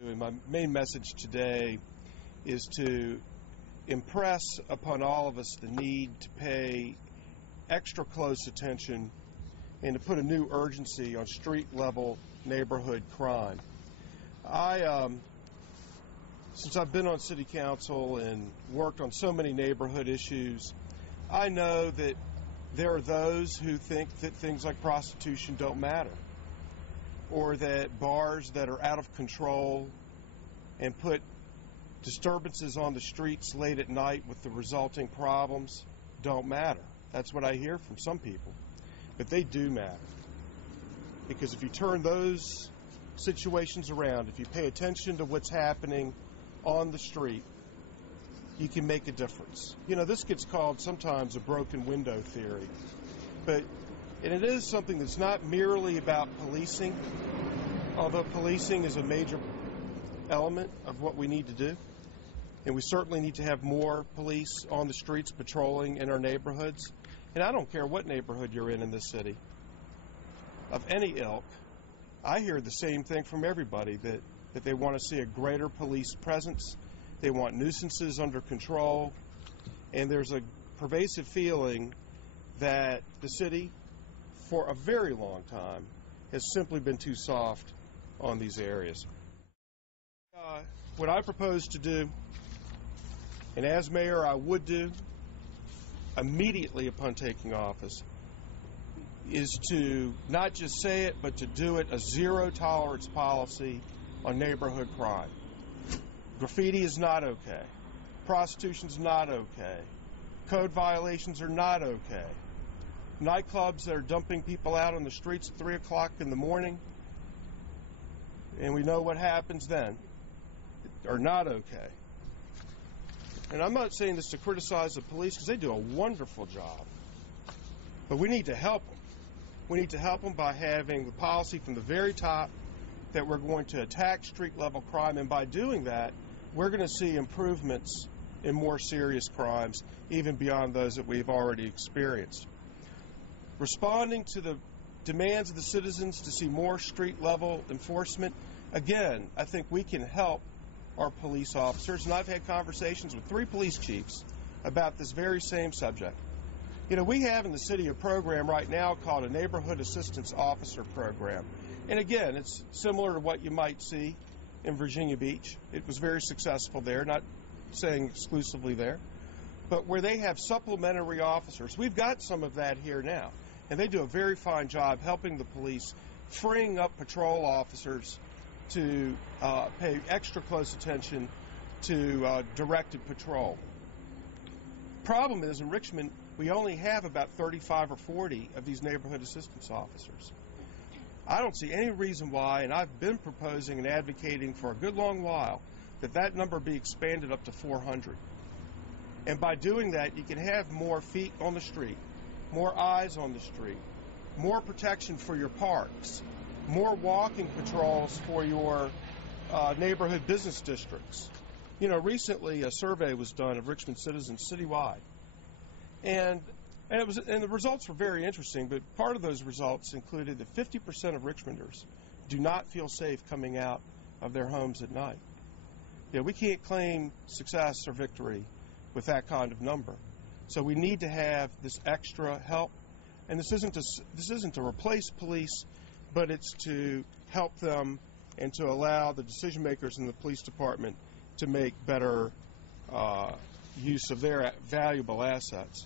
My main message today is to impress upon all of us the need to pay extra close attention and to put a new urgency on street-level neighborhood crime. Since I've been on City Council and worked on so many neighborhood issues, I know that there are those who think that things like prostitution don't matter, or that bars that are out of control and put disturbances on the streets late at night with the resulting problems don't matter. That's what I hear from some people. But they do matter. Because if you turn those situations around, if you pay attention to what's happening on the street, you can make a difference. You know, this gets called sometimes a broken window theory. And it is something that's not merely about policing, although policing is a major element of what we need to do. And we certainly need to have more police on the streets patrolling in our neighborhoods. And I don't care what neighborhood you're in this city, of any ilk. I hear the same thing from everybody, that they want to see a greater police presence. They want nuisances under control. And there's a pervasive feeling that the city, for a very long time, has simply been too soft on these areas. What I propose to do, and as mayor I would do immediately upon taking office, is to not just say it, but to do it a zero tolerance policy on neighborhood crime. Graffiti is not okay. Prostitution is not okay. Code violations are not okay. Nightclubs that are dumping people out on the streets at 3 o'clock in the morning, and we know what happens then, are not okay. And I'm not saying this to criticize the police, because they do a wonderful job. But we need to help them. We need to help them by having the policy from the very top that we're going to attack street-level crime, and by doing that, we're going to see improvements in more serious crimes, even beyond those that we've already experienced. Responding to the demands of the citizens to see more street-level enforcement, again, I think we can help our police officers, and I've had conversations with 3 police chiefs about this very same subject. You know, we have in the city a program right now called a Neighborhood Assistance Officer Program. And again, it's similar to what you might see in Virginia Beach. It was very successful there, not saying exclusively there, but where they have supplementary officers. We've got some of that here now, and they do a very fine job helping the police, freeing up patrol officers to pay extra close attention to directed patrol. Problem is, in Richmond, we only have about 35 or 40 of these neighborhood assistance officers. I don't see any reason why, and I've been proposing and advocating for a good long while, that number be expanded up to 400. And by doing that, you can have more feet on the street, more eyes on the street, more protection for your parks, more walking patrols for your neighborhood business districts. You know, recently a survey was done of Richmond citizens citywide, and the results were very interesting. But part of those results included that 50% of Richmonders do not feel safe coming out of their homes at night. You know, we can't claim success or victory with that kind of number. So we need to have this extra help, and this isn't to replace police, but it's to help them and to allow the decision makers in the police department to make better use of their valuable assets.